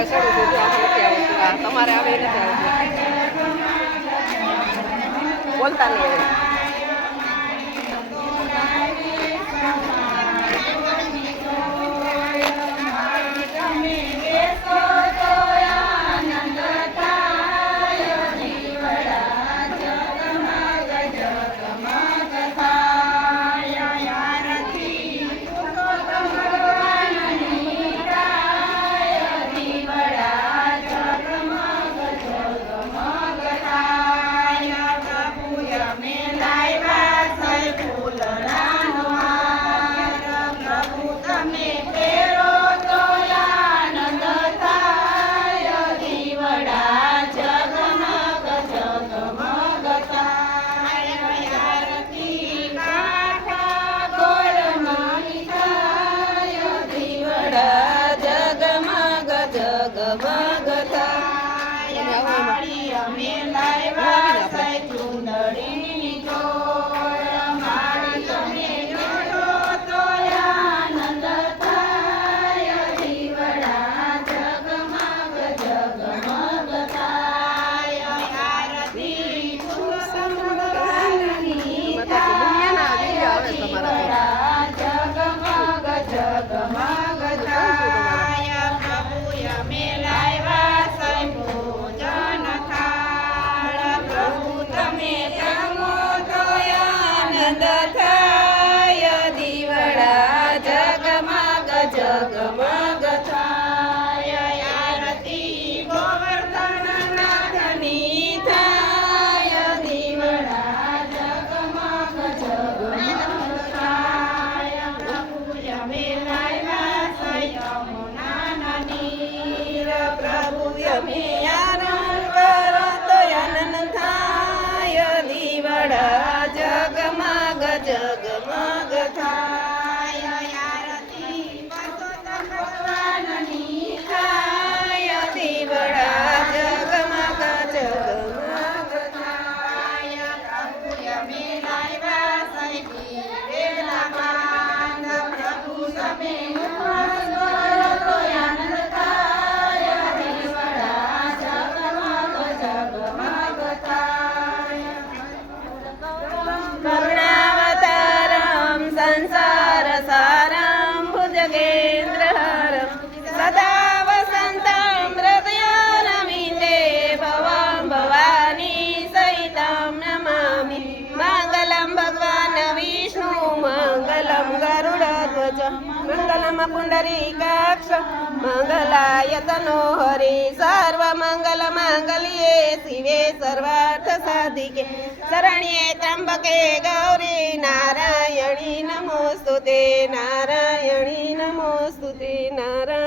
હવે ચડું છું જો આમાં નથી આવડતું આ તમારે આવે એ નથી આવડતું બોલતા નહીં આવે मंगलम पुंडरीकाक्ष मंगलाय तनो हरि सर्वमंगल मांगल्ये शिवे सर्वार्थ साधिके शरण्ये त्र्यंबके गौरी नारायणी नमोस्तुते नारायणी नमोस्तुते नारायणी।